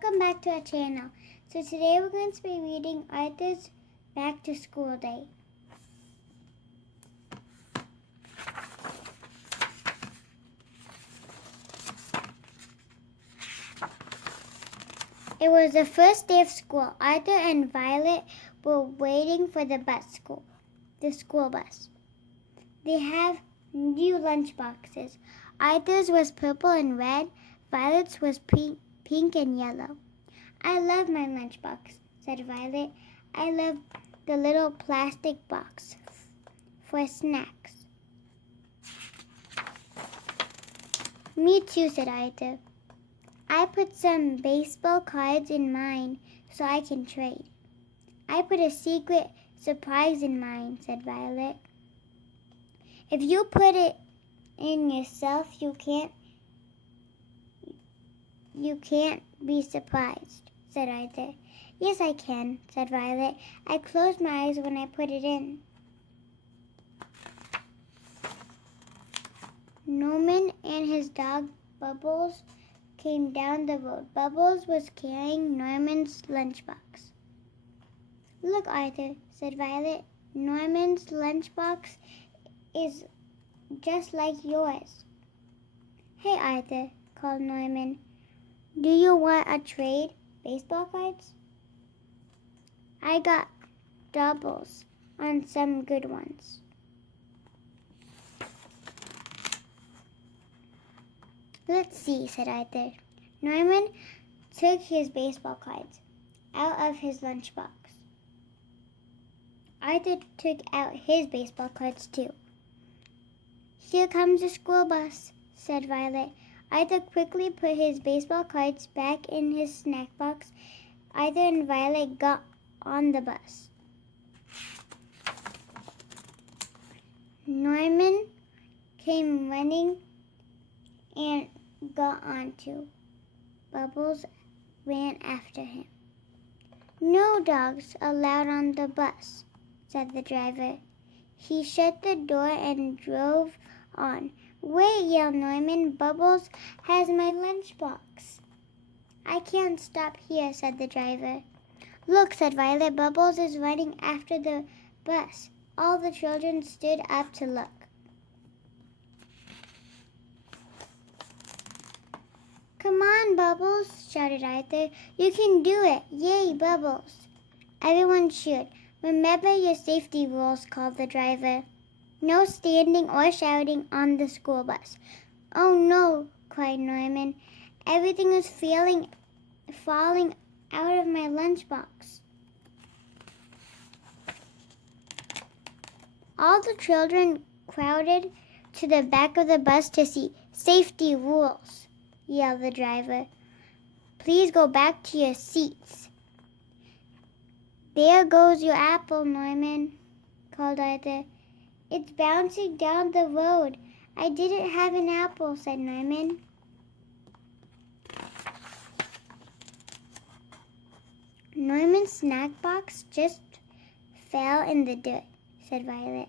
welcome back to our channel. So today we're going to be reading Arthur's Back to School Day. It was the first day of school. Arthur and Violet were waiting for the school bus. They have new lunch boxes. Arthur's was purple and red. Violet's was pink and yellow. I love my lunchbox, said Violet. I love the little plastic box for snacks. Me too, said Arthur. I put some baseball cards in mine so I can trade. I put a secret surprise in mine, said Violet. If you put it in yourself, you can't be surprised, said Arthur. Yes, I can, said Violet. I closed my eyes when I put it in. Norman and his dog, Bubbles, came down the road. Bubbles was carrying Norman's lunchbox. Look, Arthur, said Violet. Norman's lunchbox is just like yours. Hey, Arthur, called Norman. Do you want a trade? Baseball cards? I got doubles on some good ones. Let's see, said Arthur. Norman took his baseball cards out of his lunchbox. Arthur took out his baseball cards too. Here comes the school bus, said Violet. Arthur quickly put his baseball cards back in his snack box. Arthur and Violet got on the bus. Norman came running and got on too. Bubbles ran after him. No dogs allowed on the bus, said the driver. He shut the door and drove on. Wait, yelled Norman. Bubbles has my lunchbox. I can't stop here, said the driver. Look, said Violet. Bubbles is running after the bus. All the children stood up to look. Come on, Bubbles, shouted Arthur. You can do it. Yay, Bubbles. Everyone cheered. Remember your safety rules, called the driver. No standing or shouting on the school bus. Oh no, cried Norman. Everything is falling out of my lunchbox. All the children crowded to the back of the bus to see safety rules, yelled the driver. Please go back to your seats. There goes your apple, Norman, called Arthur. It's bouncing down the road. I didn't have an apple, said Norman. Norman's snack box just fell in the dirt, said Violet.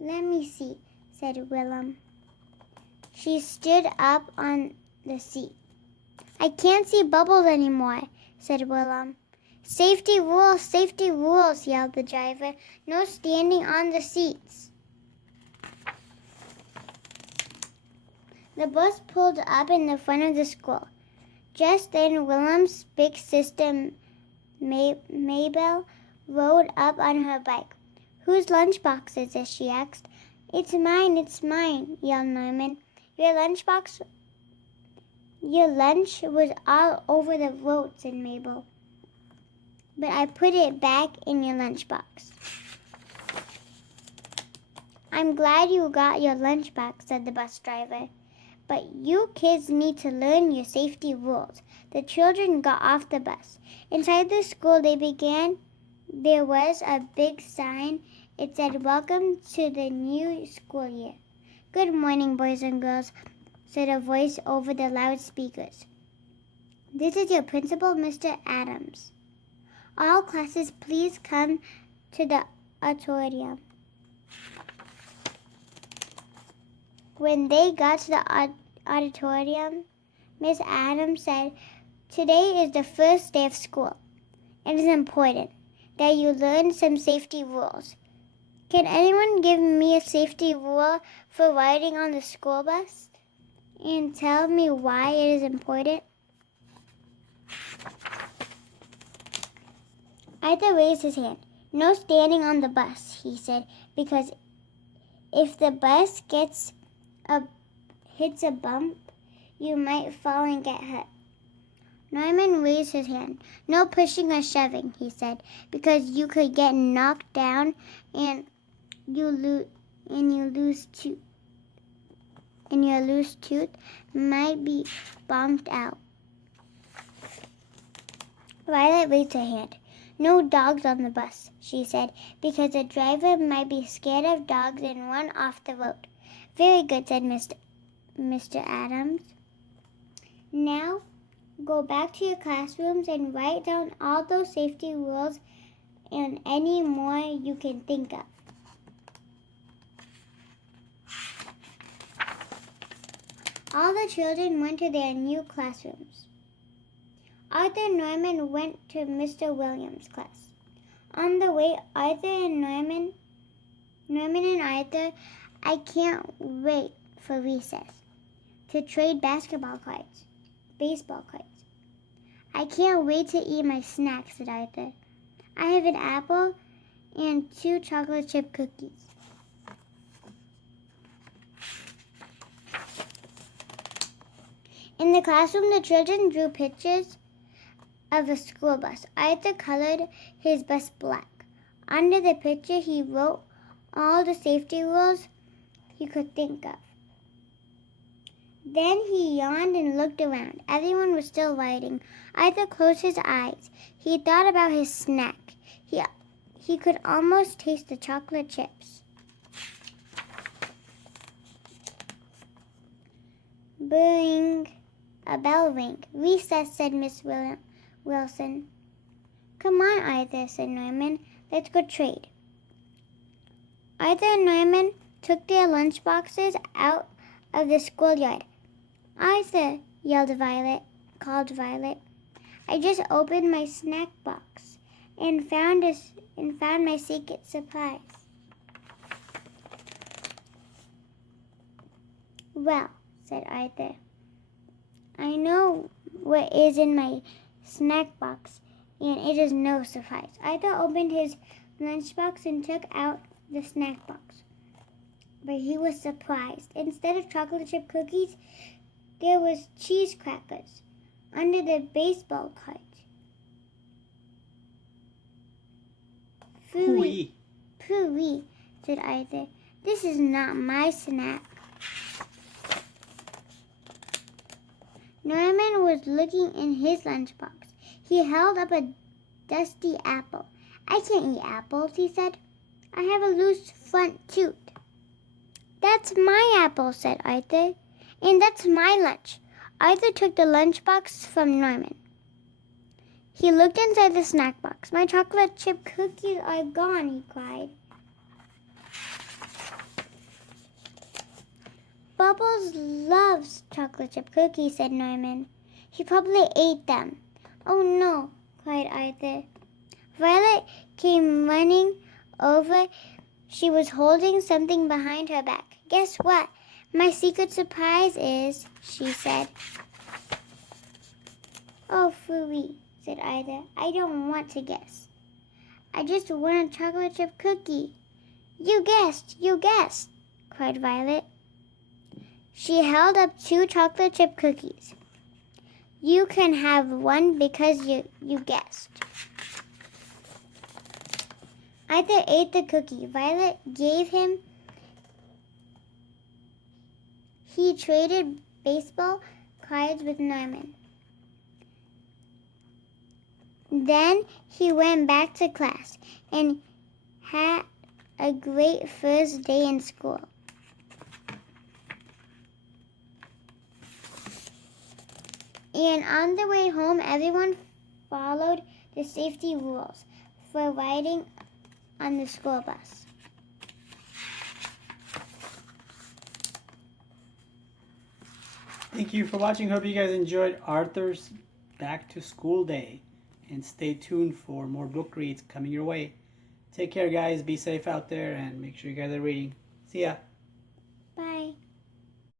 Let me see, said Willem. She stood up on the seat. I can't see Bubbles anymore, said Willem. Safety rules, yelled the driver. No standing on the seats. The bus pulled up in the front of the school. Just then, Willem's big sister, Mabel, rode up on her bike. Whose lunchbox is this? She asked. It's mine, yelled Norman. Your lunch was all over the road, said Mabel. But I put it back in your lunchbox. I'm glad you got your lunchbox, said the bus driver. But you kids need to learn your safety rules. The children got off the bus. Inside the school there was a big sign. It said, Welcome to the new school year. Good morning, boys and girls, said a voice over the loudspeakers. This is your principal, Mr. Adams. All classes, please come to the auditorium. When they got to the auditorium, Miss Adams said, Today is the first day of school. It is important that you learn some safety rules. Can anyone give me a safety rule for riding on the school bus? And tell me why it is important? Arthur raised his hand. No standing on the bus, he said, because if the bus hits a bump, you might fall and get hurt. Norman raised his hand. No pushing or shoving, he said, because you could get knocked down and your loose tooth might be bonked out. Violet raised her hand. No dogs on the bus, she said, because the driver might be scared of dogs and run off the road. Very good, said Mr. Adams. Now, go back to your classrooms and write down all those safety rules and any more you can think of. All the children went to their new classrooms. Arthur and Norman went to Mr. Williams' class. On the way, Norman and Arthur, I can't wait for recess to trade basketball cards, baseball cards. I can't wait to eat my snacks, said Arthur. I have an apple and 2 chocolate chip cookies. In the classroom, the children drew pictures of a school bus. Arthur colored his bus black. Under the picture, he wrote all the safety rules he could think of. Then he yawned and looked around. Everyone was still writing. Arthur closed his eyes. He thought about his snack. He could almost taste the chocolate chips. Bring. A bell rang. Recess, said Miss Wilson. Come on, Arthur, said Norman. Let's go trade. Arthur and Norman took their lunch boxes out of the schoolyard. Arthur, called Violet. I just opened my snack box and found my secret surprise. Well, said Arthur, I know what is in my snack box, and it is no surprise. Arthur opened his lunchbox and took out the snack box. But he was surprised. Instead of chocolate chip cookies, there was cheese crackers under the baseball cards. Phooey, phooey, said Arthur. This is not my snack. Norman was looking in his lunchbox. He held up a dusty apple. I can't eat apples, he said. I have a loose front tooth. That's my apple, said Arthur. And that's my lunch. Arthur took the lunchbox from Norman. He looked inside the snack box. My chocolate chip cookies are gone, he cried. Bubbles loves chocolate chip cookies, said Norman. He probably ate them. Oh no, cried Arthur. Violet came running over. She was holding something behind her back. Guess what? My secret surprise is, she said. Oh, phooey, said Arthur. I don't want to guess. I just want a chocolate chip cookie. You guessed, cried Violet. She held up 2 chocolate chip cookies. You can have one because you guessed. Arthur ate the cookie. Violet gave him. He traded baseball cards with Norman. Then he went back to class and had a great first day in school. And on the way home, everyone followed the safety rules for riding on the school bus. Thank you for watching. Hope you guys enjoyed Arthur's back to school day. And stay tuned for more book reads coming your way. Take care, guys. Be safe out there and make sure you guys are reading. See ya.